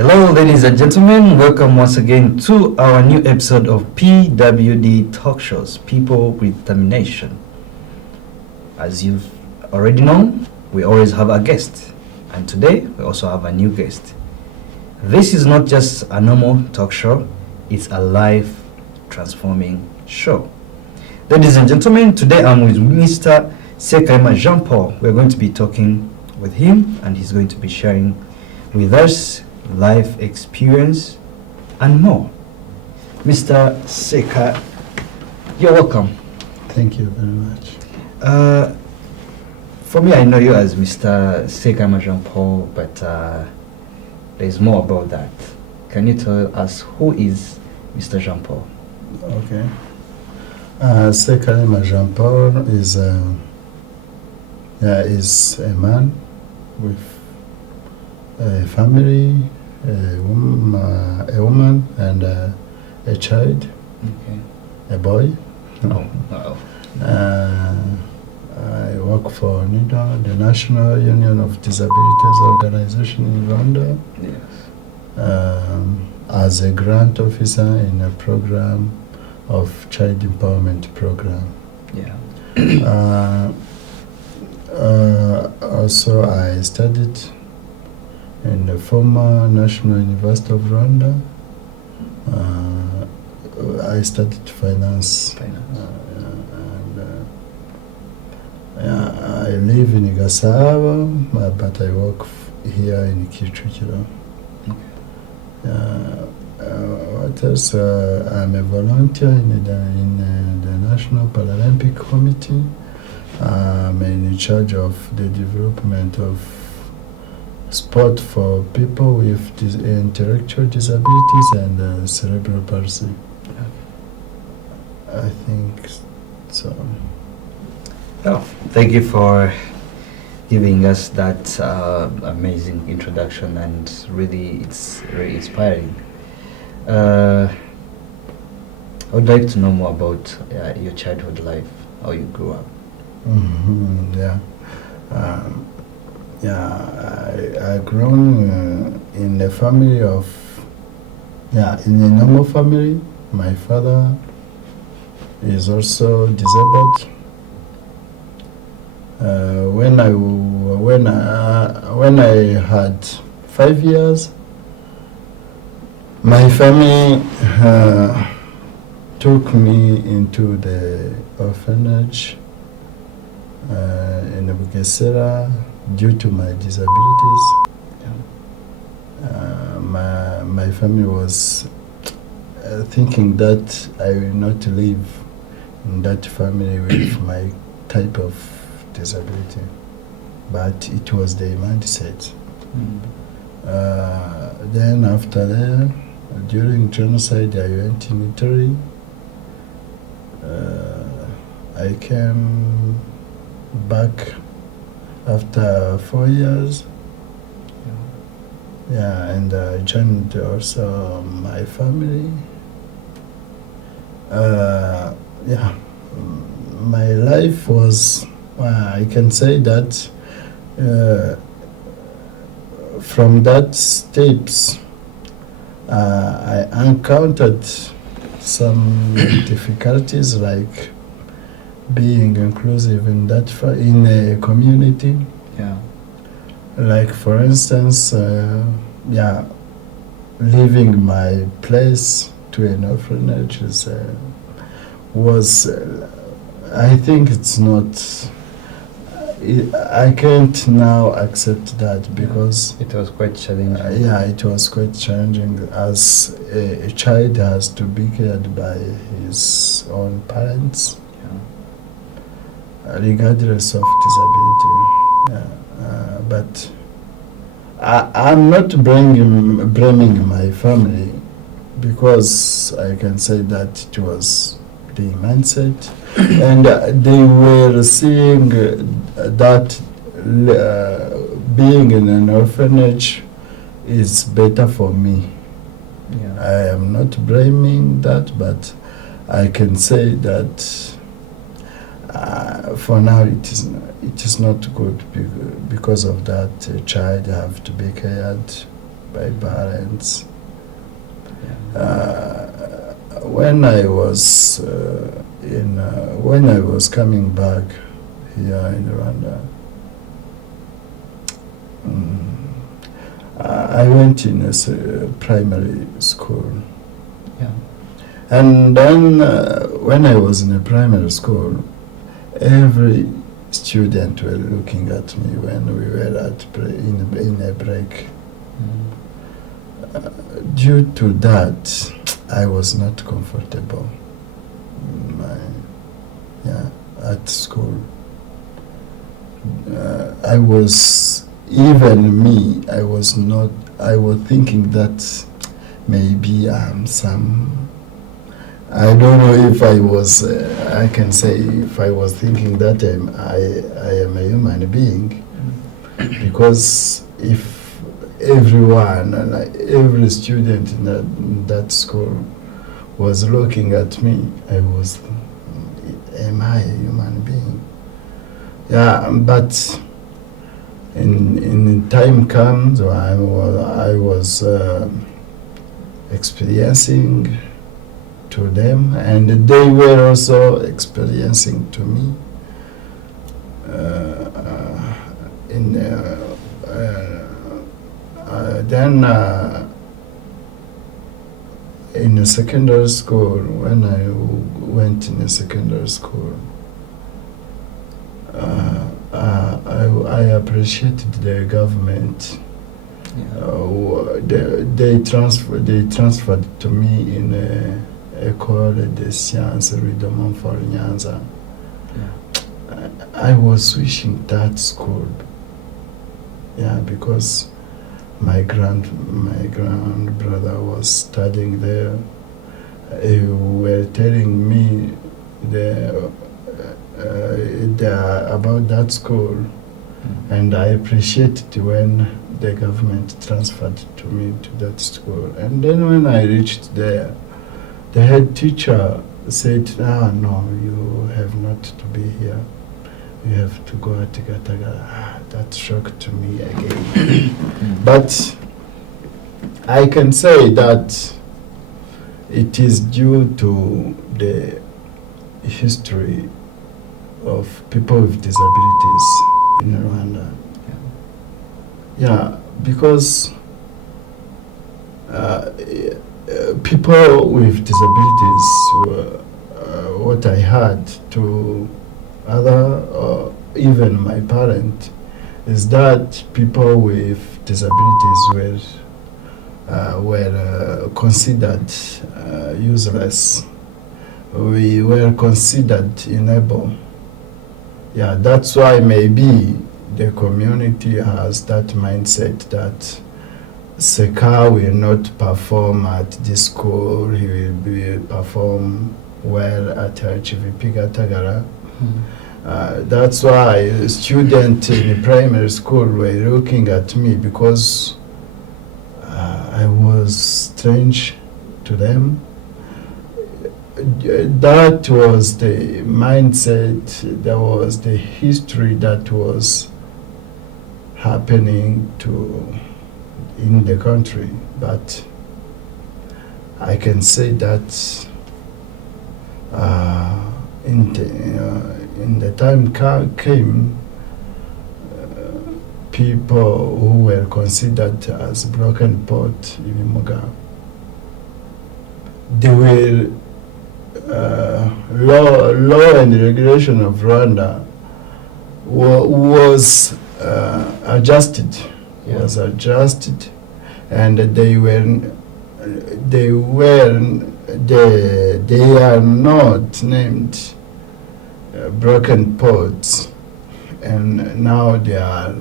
Hello, ladies and gentlemen. Welcome once again to our new episode of PWD Talk Shows, People with Determination. As you've already known, we always have a guest, and today we also have a new guest. This is not just a normal talk show, it's a life transforming show. Ladies and gentlemen, today I'm with Mr. Seka Jean-Paul. We're going to be talking with him, and he's going to be sharing with us life experience and more. Mr. Seka, you're welcome. Thank you very much. For me, I know you as Mr. Seka Jean-Paul, but there's more about that. Can you tell us who is Mr. Jean-Paul? Okay. Seka Jean-Paul is a man with a family, a woman and a child, a boy. Oh, wow. I work for NIDA, the National Union of Disabilities Organization in Rwanda, as a grant officer in a program of child empowerment program. Also, I studied in the former National University of Rwanda. I studied finance. I live in Gasabo, but I work here in Kicukiro. What else? I'm a volunteer in the National Paralympic Committee. I'm in charge of the development of sport for people with intellectual disabilities and cerebral palsy. I think so. Oh, thank you for giving us that amazing introduction, and really it's very inspiring. I would like to know more about your childhood life, how you grew up. I grown in a family of, in a normal family. My father is also disabled. When I had 5 years, my family took me into the orphanage in Bugesera due to my disabilities. My family was thinking that I will not live in that family with my type of disability, but it was the mindset. Then after that, during genocide, I went in Italy. I came back after 4 years. And I joined also my family. My life was, I can say that from that steps, I encountered some difficulties, like being inclusive in that in a community. Like for instance, leaving my place to an orphanage was I think it's not. I can't now accept that because it was quite challenging. It was quite challenging, as a child has to be cared by his own parents, regardless of disability. But I'm not blaming my family, because I can say that it was the mindset, and they were seeing that being in an orphanage is better for me. I am not blaming that, but I can say that for now it is not good, because of that child have to be cared by parents. Yeah. When I was when I was coming back here in Rwanda, I went in a primary school. Yeah. And then when I was in a primary school, every student were looking at me when we were in a break. Due to that, I was not comfortable at school. I was thinking that maybe I'm I don't know if I was, I can say if I was thinking that I am a human being, because if everyone, every student in that school was looking at me, I was, am I a human being? Yeah, but in time comes, I was experiencing to them, and they were also experiencing to me. Then in a secondary school, when I went in a secondary school, I appreciated the government. They transferred to me in École des Sciences Rue de Montfort, Nyanza. I was wishing that school, because my grandbrother was studying there. They were telling me about that school, and I appreciated when the government transferred to me to that school. And then when I reached there, the head teacher said, no, you have not to be here. You have to go at Gatagara. That shocked me again. But I can say that it is due to the history of people with disabilities in Rwanda. Yeah, because people with disabilities were what I had to other, even my parent, is that people with disabilities were considered useless. We were considered unable. Yeah, that's why maybe the community has that mindset that Seka will not perform at this school, he will perform well at HVP Gatagara. That's why students in primary school were looking at me, because I was strange to them. That was the mindset, that was the history that was happening in the country. But I can say that in the time came, people who were considered as broken pot in Muga, they were law and regulation of Rwanda was adjusted, and they are not named broken pots, and now they are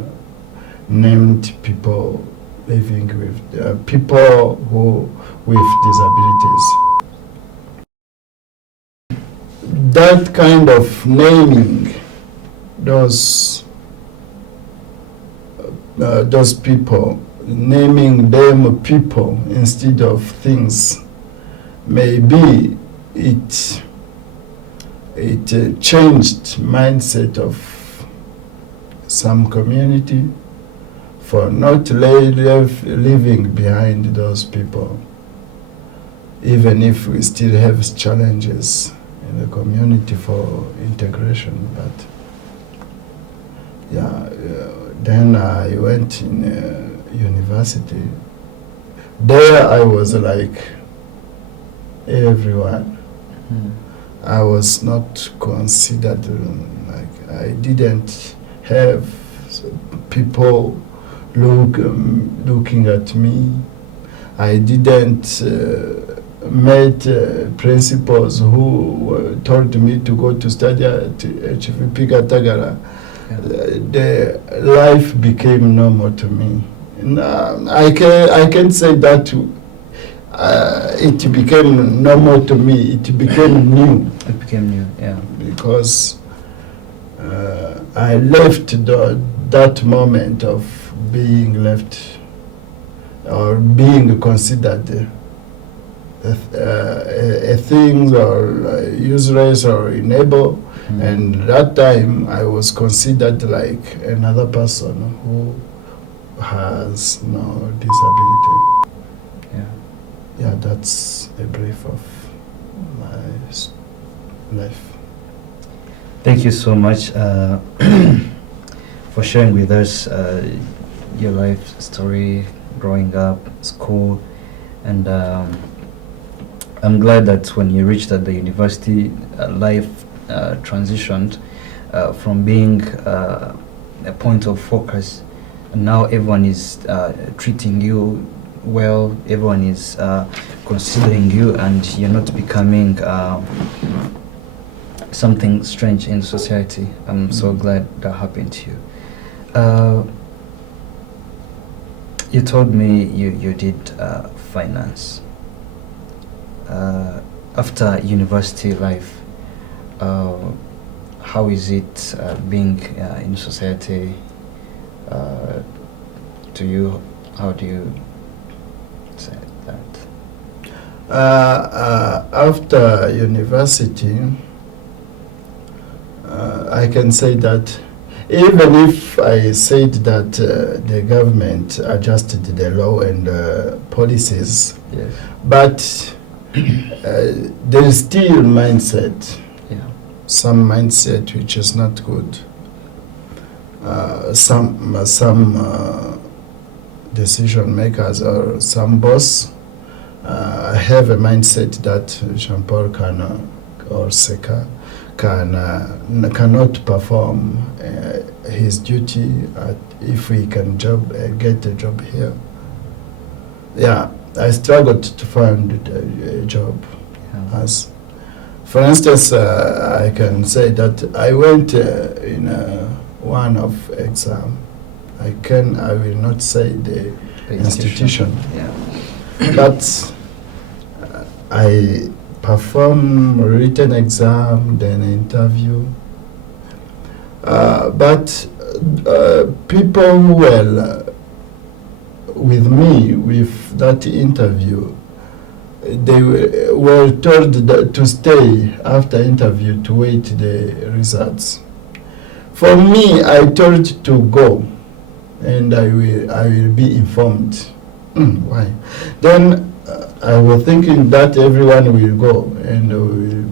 named people living with people with disabilities. That kind of naming those people, naming them people instead of things, maybe it changed mindset of some community for not leaving behind those people, even if we still have challenges in the community for integration. But yeah, then I went in university. There I was like everyone. I was not considered, like I didn't have people looking at me. I didn't met principals who told me to go to study at HVP Gatagara. The life became normal to me. I can say that it became normal to me. It became new. It became new, yeah. Because I left that moment of being left or being considered a thing or useless or unable. And that time I was considered like another person who has no disability. Yeah, that's a brief of my life. Thank you so much for sharing with us your life story, growing up, school, and I'm glad that when you reached at the university, life transitioned from being a point of focus. And now everyone is treating you well, everyone is considering you, and you're not becoming something strange in society. I'm so glad that happened to you. You told me you did finance. After university life, how is it being in society to you? How do you say that? After university, I can say that even if I said that the government adjusted the law and policies, Yes. but there is still mindset, some mindset which is not good. Some decision makers or some boss have a mindset that Jean-Paul or Seka cannot perform his duty if he can get a job here. Yeah, I struggled to find a job. As, for instance, I can say that I went in one of exam. I will not say the institution. Yeah. But I perform written exam, then interview. But people who were with me with that interview, they were told that to stay after interview to wait the results. For me, I told to go, and I will be informed. Why? Then I was thinking that everyone will go and will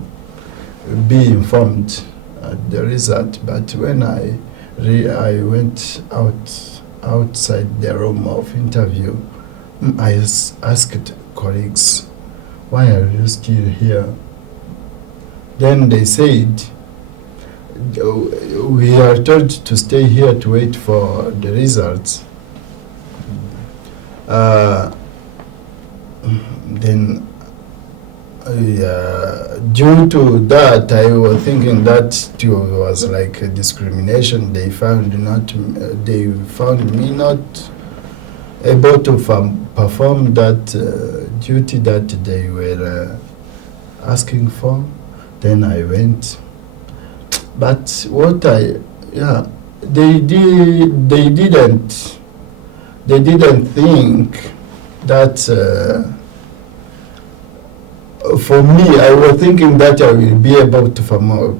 be informed at the result. But when I went outside the room of interview, I asked colleagues, why are you still here? Then they said, we are told to stay here to wait for the results. Then due to that, I was thinking that it was like a discrimination. They found me not able to perform that duty that they were asking for. Then I went. But they didn't think that for me, I was thinking that I will be able to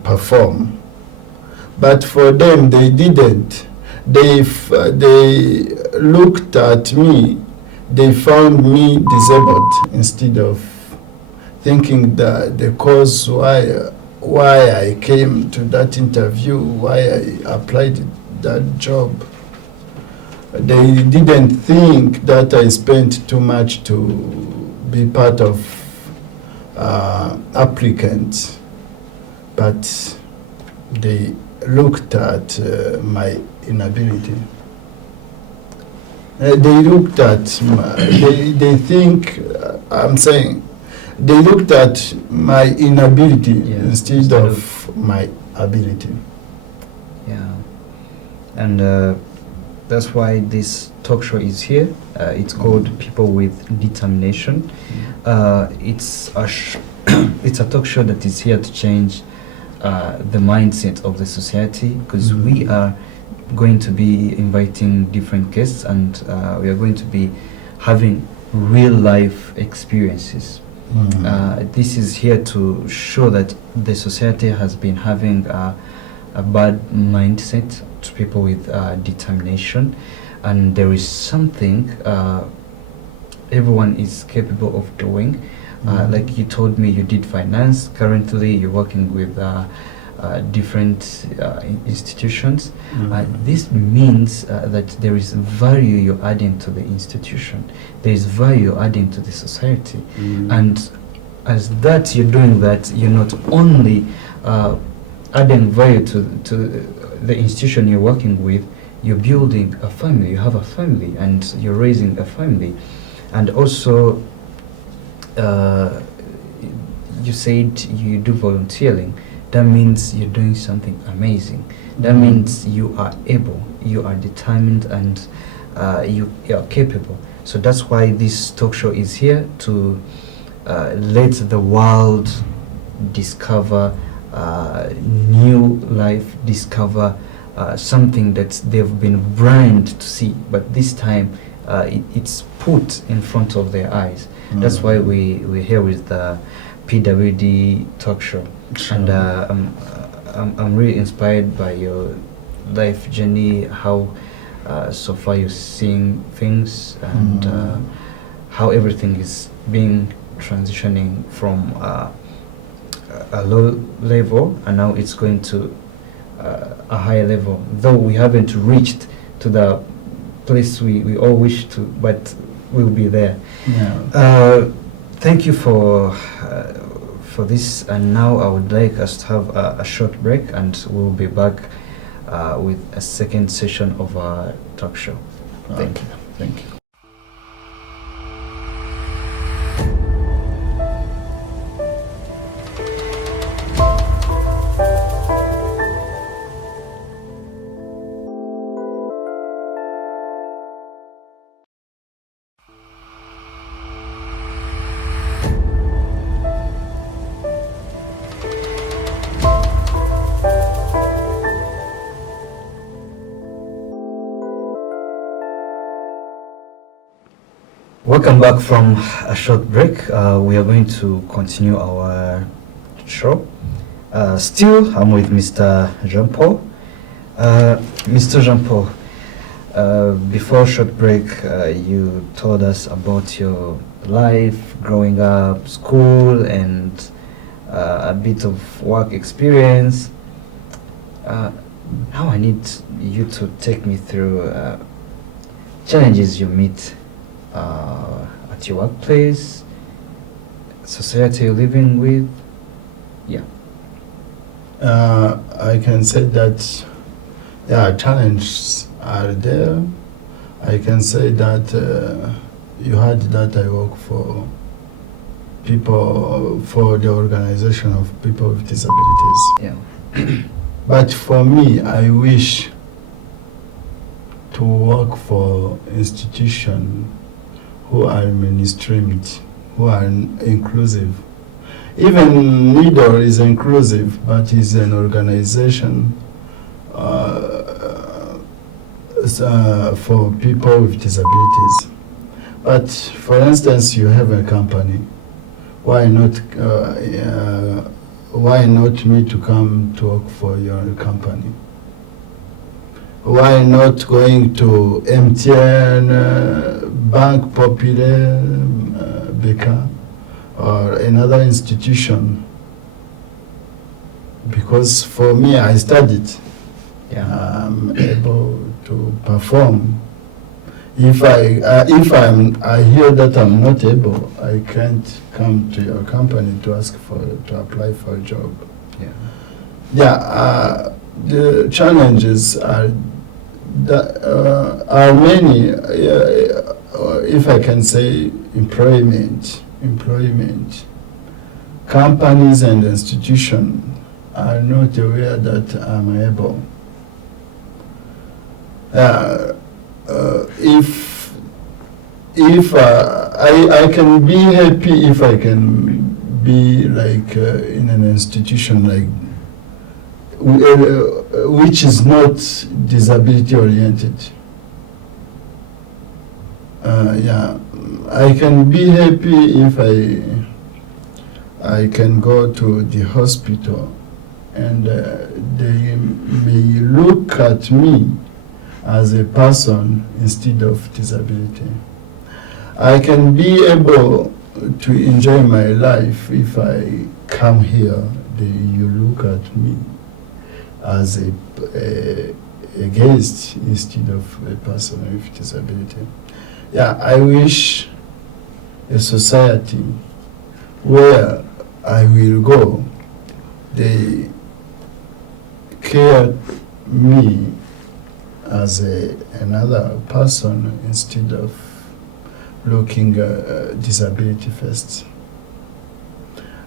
perform. But for them, they didn't. they looked at me. They found me disabled instead of thinking that the cause why I came to that interview, why I applied that job. They didn't think that I spent too much to be part of applicants, but they looked at my inability. They looked at they think I'm saying they looked at my inability instead of my ability. Yeah, and that's why this talk show is here. It's called People with Determination. It's a talk show that is here to change the mindset of the society, because we are going to be inviting different guests, and we are going to be having real life experiences. This is here to show that the society has been having a bad mindset to people with determination, and there is something everyone is capable of doing. Like you told me, you did finance. Currently, you're working with different institutions. This means that there is value you're adding to the institution. There is value you're adding to the society. And as that you're doing that, you're not only adding value to the institution you're working with, you're building a family. You have a family and you're raising a family. And also, you said you do volunteering. That means you're doing something amazing. That means you are able, you are determined, and you are capable. So that's why this talk show is here, to let the world discover new life, discover something that they've been blind to see, but this time it's put in front of their eyes. That's why we're here with the PWD talk show. And I'm really inspired by your life journey, how so far you're seeing things, and how everything is being transitioning from a low level, and now it's going to a higher level, though we haven't reached to the place we all wish to, but we'll be there. Thank you for this, and now I would like us to have a short break, and we'll be back with a second session of our talk show. Thank you. Thank you. Welcome back from a short break. We are going to continue our show. Still, I'm with Mr. Jean-Paul. Mr. Jean-Paul, before short break, you told us about your life growing up, school, and a bit of work experience. Now I need you to take me through challenges you meet at your workplace, society you're living with. I can say that challenges are there. I can say that you heard that I work for people, for the organization of people with disabilities. But for me, I wish to work for institutions who are mainstreamed, who are inclusive. Even NIDOR is inclusive, but is an organization for people with disabilities. But for instance, you have a company. Why not me to come to work for your company? Why not going to MTN, Bank Populaire, Beka, or another institution? Because for me, I studied. I'm able to perform. If I hear that I'm not able, I can't come to your company to apply for a job. The challenges are many. If I can say, employment. Companies and institutions are not aware that I'm able. If I can be happy if I can be like in an institution like which is not disability oriented. I can be happy if I can go to the hospital and they may look at me as a person instead of disability. I can be able to enjoy my life if I come here, you look at me as a guest instead of a person with disability. I wish a society where I will go, they care me as another person instead of looking disability first.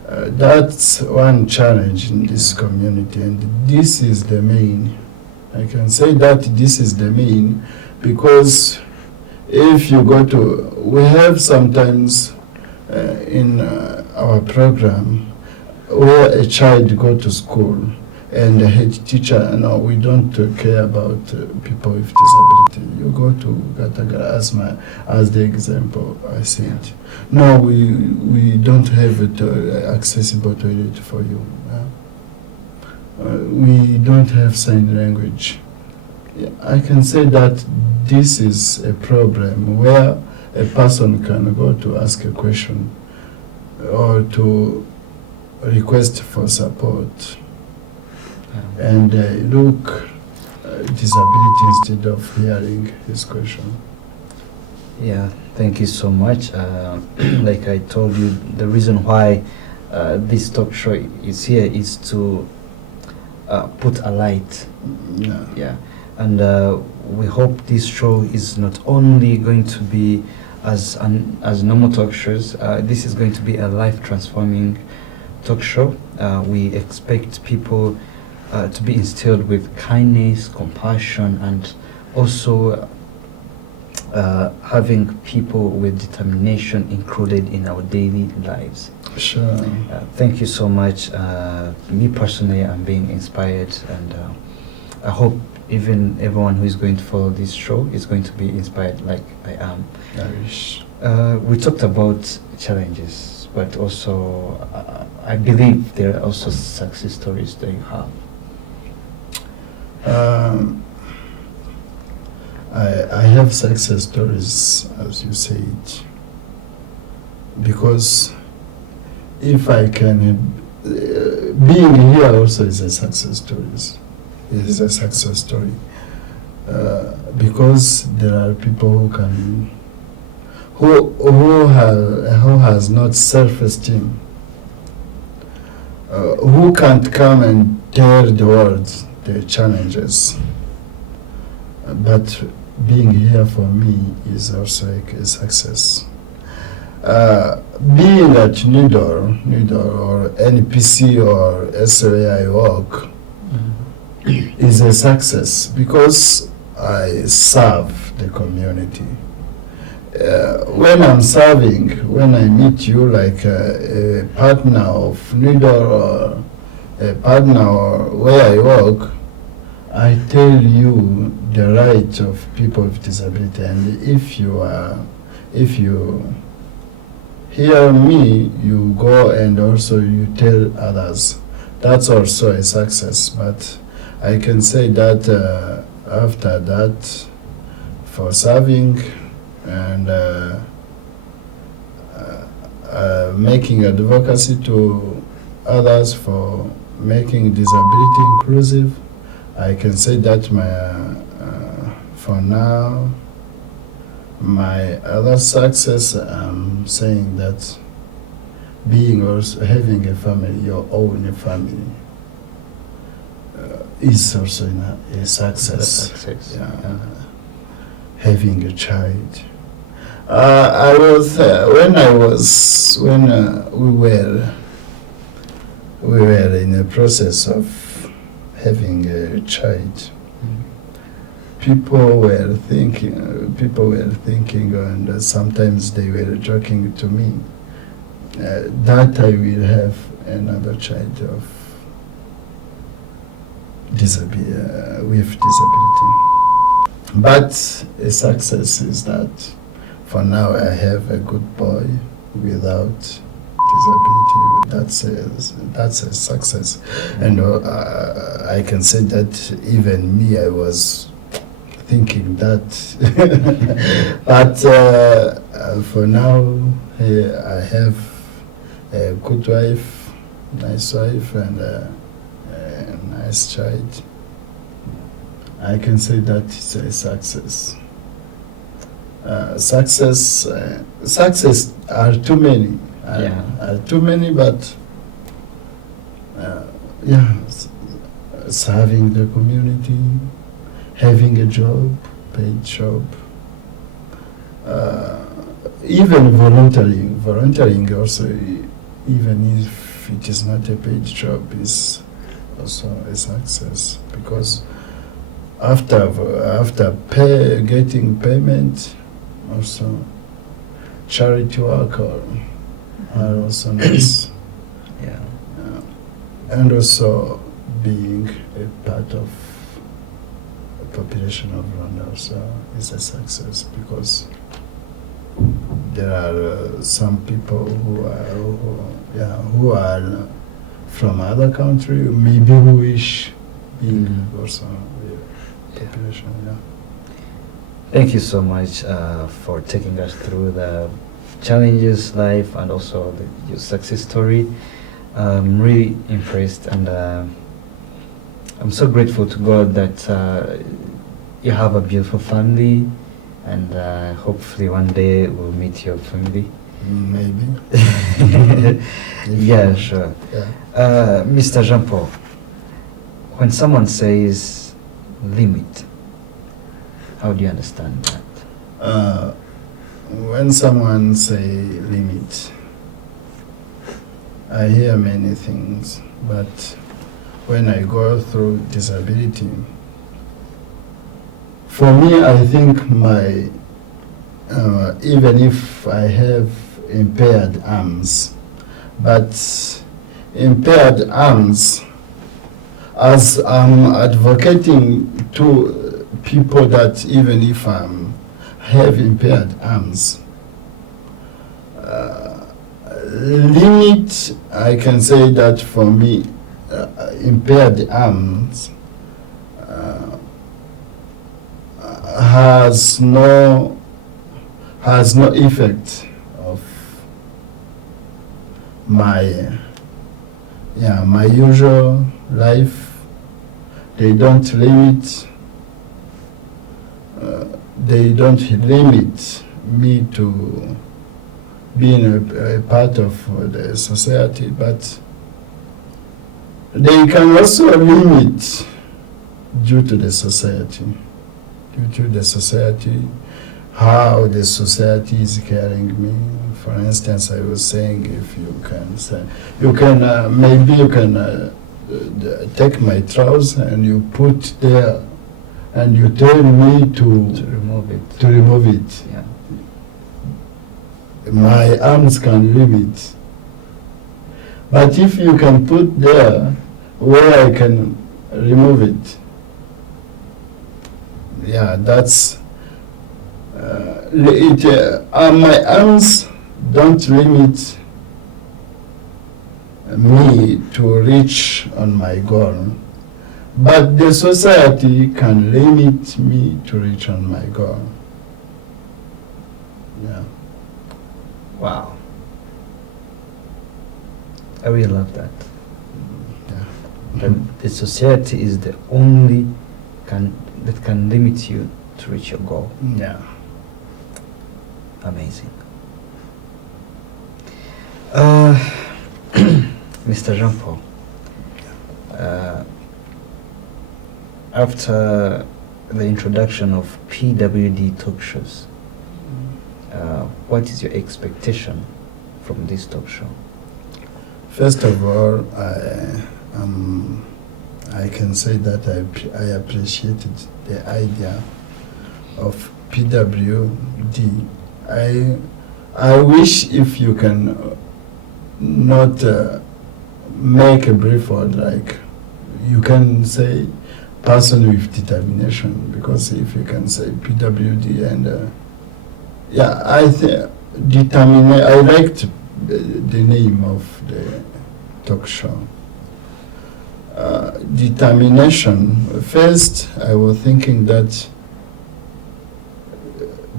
That's one challenge in this community, and this is the main. I can say that this is the main because if you go to, we have sometimes in our program where a child go to school and the head teacher, no, we don't care about people with disability. You go to Gatagara as the example I said. No, we don't have accessible toilet for you. We don't have sign language. I can say that this is a problem where a person can go to ask a question or to request for support and look disability instead of hearing his question. Thank you so much. Like I told you, the reason why this talk show is here is to put a light. And we hope this show is not only going to be as normal talk shows. This is going to be a life transforming talk show. We expect people to be instilled with kindness, compassion, and also having people with determination included in our daily lives. Sure. Thank you so much. Me personally, I'm being inspired, and I hope even everyone who is going to follow this show is going to be inspired like I am. I wish. We talked about challenges, but also I believe there are also success stories that you have. I have success stories, as you said, because if I can, being here also is a success story. It is a success story because there are people who has not self-esteem, who can't come and tell the world their challenges. But being here for me is also a success. Being at NIDOR or NPC or SOA I work is a success because I serve the community. When I'm serving, when I meet you like a partner of NIDOR or a partner or where I work, I tell you the right of people with disability, and if you hear me, you go and also you tell others. That's also a success. But I can say that after that, for serving and making advocacy to others for making disability inclusive, I can say that for now, my other success, I'm saying that being also having a family, your own family, is also a success. Yeah. Having a child. I was when we were in the process of having a child. People were thinking, and sometimes they were joking to me that I will have another child with disability. But a success is that for now I have a good boy without disability. That's a success, and I can say that even me, I was thinking that. But for now, I have a good wife, nice wife, and a nice child. I can say that it's a success. Success are too many. Are too many, but serving the community, having a job, paid job, even volunteering also, even if it is not a paid job, is also a success, because after getting payment, also charity work are also nice. And also being a part of a population of Rwanda also is a success, because there are some people who are from other country, maybe who wish being also a population. Thank you so much for taking us through the challenges, life, and also your success story. I'm really impressed, and I'm so grateful to God that you have a beautiful family, and hopefully one day we'll meet your family. Maybe. Yeah, sure. Mr. Jean-Paul, when someone says limit, how do you understand that? When someone say limit, I hear many things, but when I go through disability, for me, I think even if I have impaired arms, but impaired arms, as I'm advocating to people that even if I have impaired arms, limit, I can say that for me, impaired arms has no effect of my usual life. They don't limit me to being a part of the society, but they can also limit due to the society, how the society is carrying me. For instance, I was saying, if you can say, maybe you can take my trousers and you put there, and you tell me to remove it. Yeah. My arms can limit. But if you can put there where I can remove it, that's my arms don't limit me to reach on my goal, but the society can limit me to reach on my goal. Yeah. Wow. I really love that. Yeah. The society is the only that can limit you to reach your goal. Yeah. Amazing. Mr. Jean-Paul, after the introduction of PWD talk shows, what is your expectation from this talk show? First of all, I can say that I appreciated the idea of PWD. I wish if you can not make a brief word, like you can say person with determination, because if you can say PWD and yeah, I liked the name of the talk show. Determination. First, I was thinking that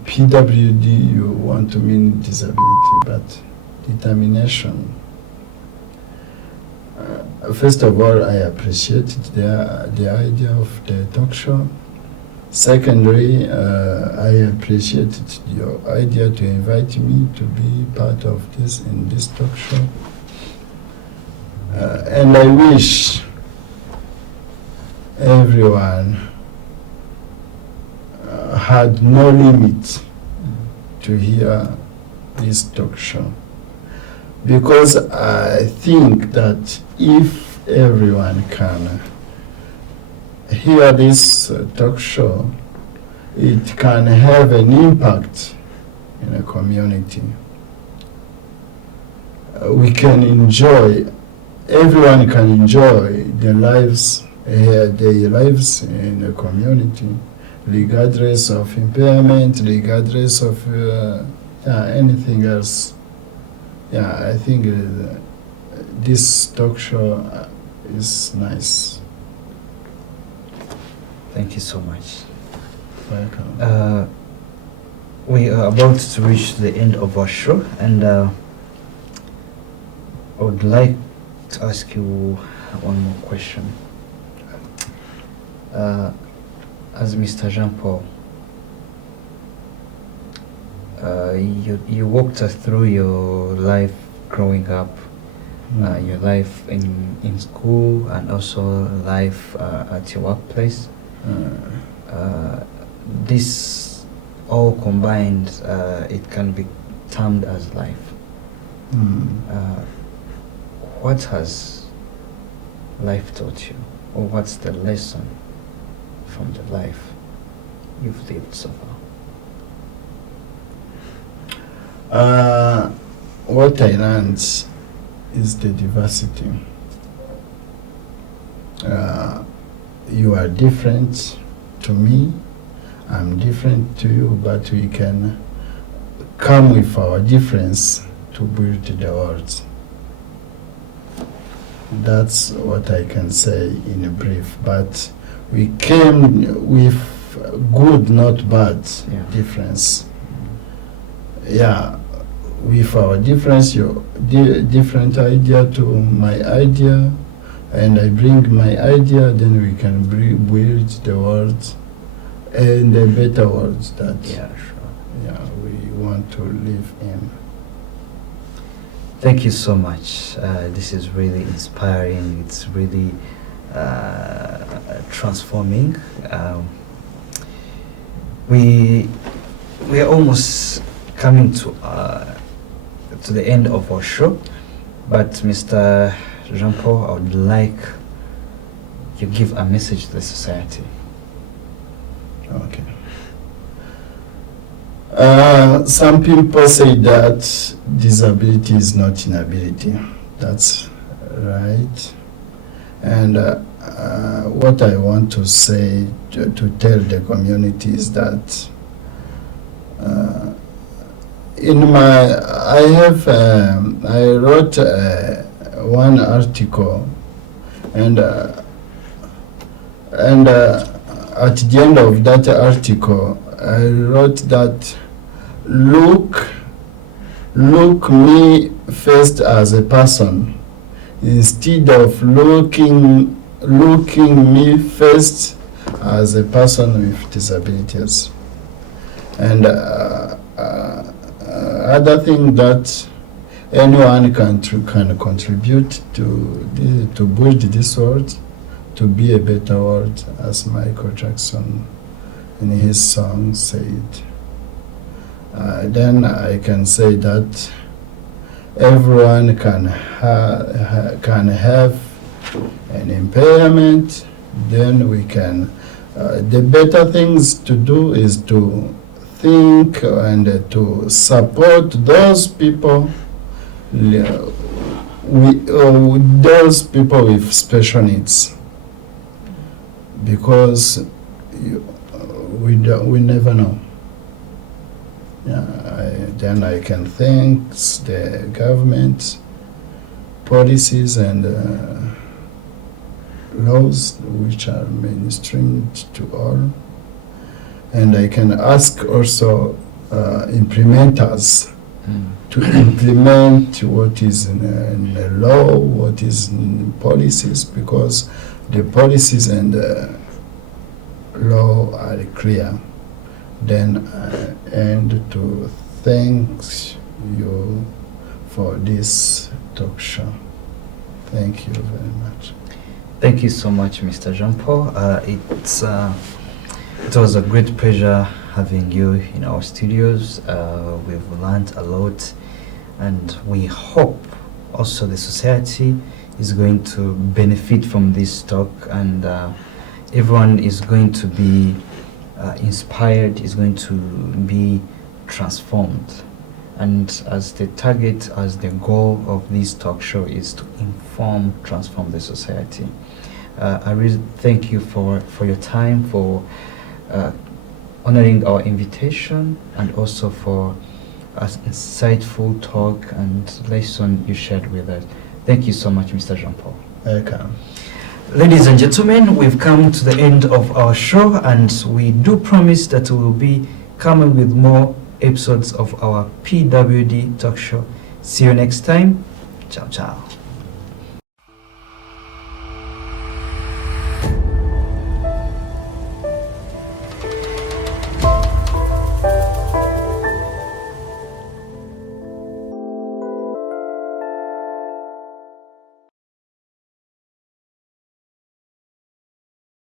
PWD you want to mean disability, but determination. First of all, I appreciated the idea of the talk show. Secondly, I appreciated your idea to invite me to be part of this in this talk show. And I wish everyone had no limit to hear this talk show, because I think that if everyone can hear this talk show, it can have an impact in a community. We can enjoy, everyone can enjoy their lives in a community, regardless of impairment, regardless of anything else. Yeah, I think this talk show is nice. Thank you so much. Welcome. We are about to reach the end of our show, and I would like to ask you one more question. As Mr. Jean-Paul, you walked us through your life growing up, your life in school, and also life at your workplace. This all combined, it can be termed as life. What has life taught you, or what's the lesson from the life you've lived so far? What I learned is the diversity. You are different to me, I'm different to you, but we can come with our difference to build the world. That's what I can say in a brief, but we came with good, not bad difference. Yeah, with our difference, your different idea to my idea, and I bring my idea, then we can build the world and a better world that we want to live in. Thank you so much. This is really inspiring. It's really transforming. We are almost coming to the end of our show, but Mr. Jean-Paul, I would like you give a message to the society. Okay. Some people say that disability is not inability. That's right. And what I want to say to tell the community is that I wrote one article, and And at the end of that article, I wrote that look me first as a person instead of looking me first as a person with disabilities. And other thing that anyone can contribute to build this world to be a better world, as Michael Jackson in his song said. Then I can say that everyone can have an impairment. Then we can. The better things to do is to think and to support those people. Those people with special needs, because we never know. Then I can thank the government policies and laws which are mainstreamed to all, and I can ask also implementers to implement what is in the law, what is in policies, because the policies and law are clear. Then and to thank you for this talk show. Thank you very much. Thank you so much, Mr. Jean-Paul. It was a great pleasure having you in our studios. We've learned a lot, and we hope also the society is going to benefit from this talk, and everyone is going to be inspired, is going to be transformed. And as the target, as the goal of this talk show is to inform, transform the society. I really thank you for your time, for honoring our invitation, and also for an insightful talk and lesson you shared with us. Thank you so much, Mr. Jean-Paul. Welcome. Ladies and gentlemen, we've come to the end of our show, and we do promise that we will be coming with more episodes of our PWD talk show. See you next time. Ciao, ciao.